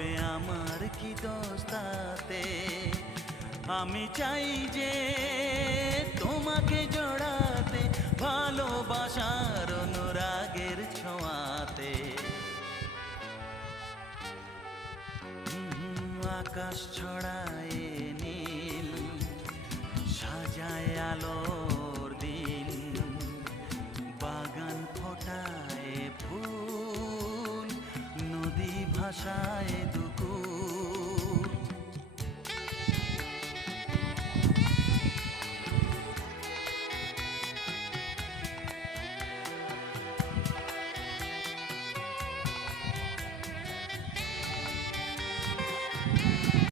তবে আমার কি দোষ তাতে? আমি চাই যে তোমাকে জড়াতে, ভালোবাসার অনুরাগের ছোঁয়াতে। আকাশ ছড়ায় নীল, সাজায় আলোর দিন, বাগান ফোটায় ফুল, নদী ভাষায়